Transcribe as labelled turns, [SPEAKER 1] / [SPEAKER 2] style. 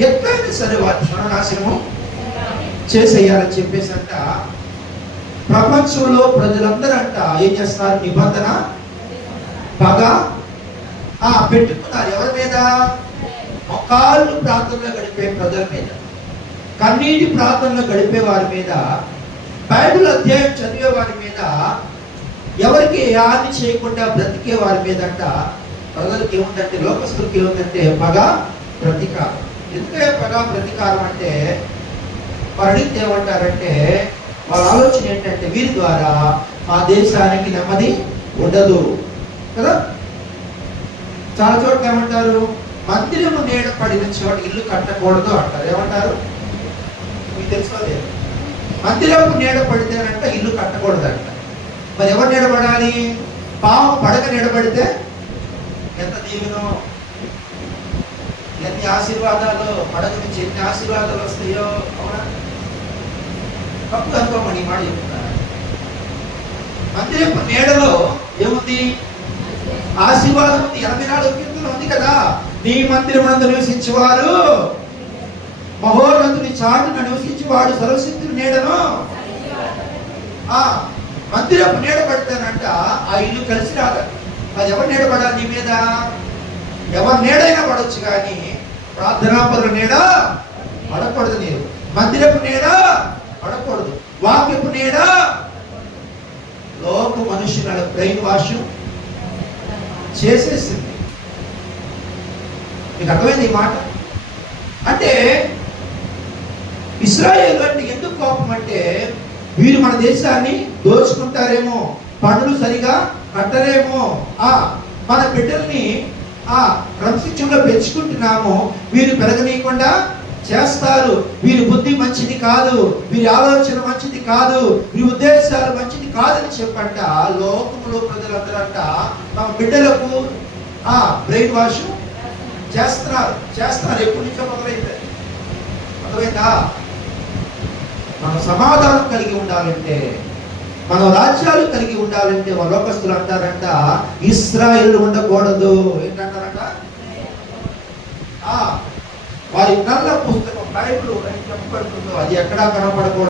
[SPEAKER 1] ఎట్లయినా సరే వారి సర్వనాశనము చేసేయాలని చెప్పేసి అంట ప్రపంచంలో ప్రజలందరూ అంట ఏం చేస్తున్నారు నిబంధన? పగ ఆ పెట్టుకున్నారు. ఎవరి మీద? మొక్కాళ్ళు ప్రాంతంలో గడిపే ప్రజల మీద. కన్నీటి ప్రాంతంలో గడిపే వారి మీద. బైబిల్ అధ్యాయం చదివే వారి మీద. ఎవరికి యాది హాని చేయకుండా బ్రతికే వారి మీద అంట. ప్రజలకు ఏముందంటే లోకస్తులకి ఏముందంటే పగ ప్రతీకారం ఎందుకే పగ ప్రతీకారం అంటే వారు అడిగితే ఏమంటారంటే వాళ్ళ ఆలోచన ఏంటంటే వీరి ద్వారా మా దేశానికి నెమ్మది ఉండదు. కదా? చాలా చోట్ల ఏమంటారు? మందిరము నీడ పడిన చోట ఇల్లు కట్టకూడదు అంటారు. ఏమంటారు? మీకు తెలుసుకోలేదు మందిరము నీడ పడితేనంట ఇల్లు కట్టకూడదంట. మరి ఎవరు నిలబడాలి పాము పడక నిలబడితే ఎంత దీవెనో? ఎన్ని ఆశీర్వాదాలు పడక నుంచి ఎన్ని ఆశీర్వాదాలు వస్తాయో? అవునా? తప్పు అనుకోమని ఈ మాట చెప్తున్నారు మందిరపు నీడలో ఏముంది? ఆశీర్వాదం ఉంది. ఎనభై నాలుగు కీర్తన ఉంది కదా. నీ మందిరమునందు నివసించేవారు. మహోన్నతుని చాటును నివసించేవాడు సర్వశక్తుని నీడను ఆ మందిరపు నీడ పడతానంట ఆ ఇల్లు కలిసి రాదు. అది ఎవరు నీడ పడాలి నీ మీద? ఎవరు నీడైనా పడవచ్చు కానీ ప్రార్థనాపరుల నీడ పడకూడదు నీరు మందిరపు నీడ పడకూడదు. వాక్యపు నీడ లోక మనుషుల బ్రెయిన్ వాష్ చేసేసింది. మీకు అర్థమైంది ఈ మాట? అంటే ఇస్రాయేల్ అంటే ఎందుకు కోపం అంటే వీరు మన దేశాన్ని దోచుకుంటారేమో పనులు సరిగా కట్టరేమో. ఆ మన బిడ్డల్ని ఆ క్రమశిక్షణలో పెంచుకుంటున్నాము వీరు పెరగనీయకుండా చేస్తారు. వీరి బుద్ధి మంచిది కాదు వీరి ఆలోచన మంచిది కాదు వీరి ఉద్దేశాలు మంచిది కాదని చెప్పంట. లోకంలో ప్రజలందరంట తమ బిడ్డలకు ఆ బ్రెయిన్ వాష్ చేస్తున్నారు. చేస్తున్నారు. ఎప్పటి నుంచో మొదలైతే అర్థమైందా? మనం సమాధానం కలిగి ఉండాలంటే మనం రాజ్యాలు కలిగి ఉండాలంటే మన లోకస్తులు అంటారంట ఇస్రాయిల్ ఉండకూడదు. ఏంటంటారంట? ఆ, వారి నల్ల పుస్తకం బైబిల్ అని చెప్పబడుతుందో అది ఎక్కడా కనపడకూడదు.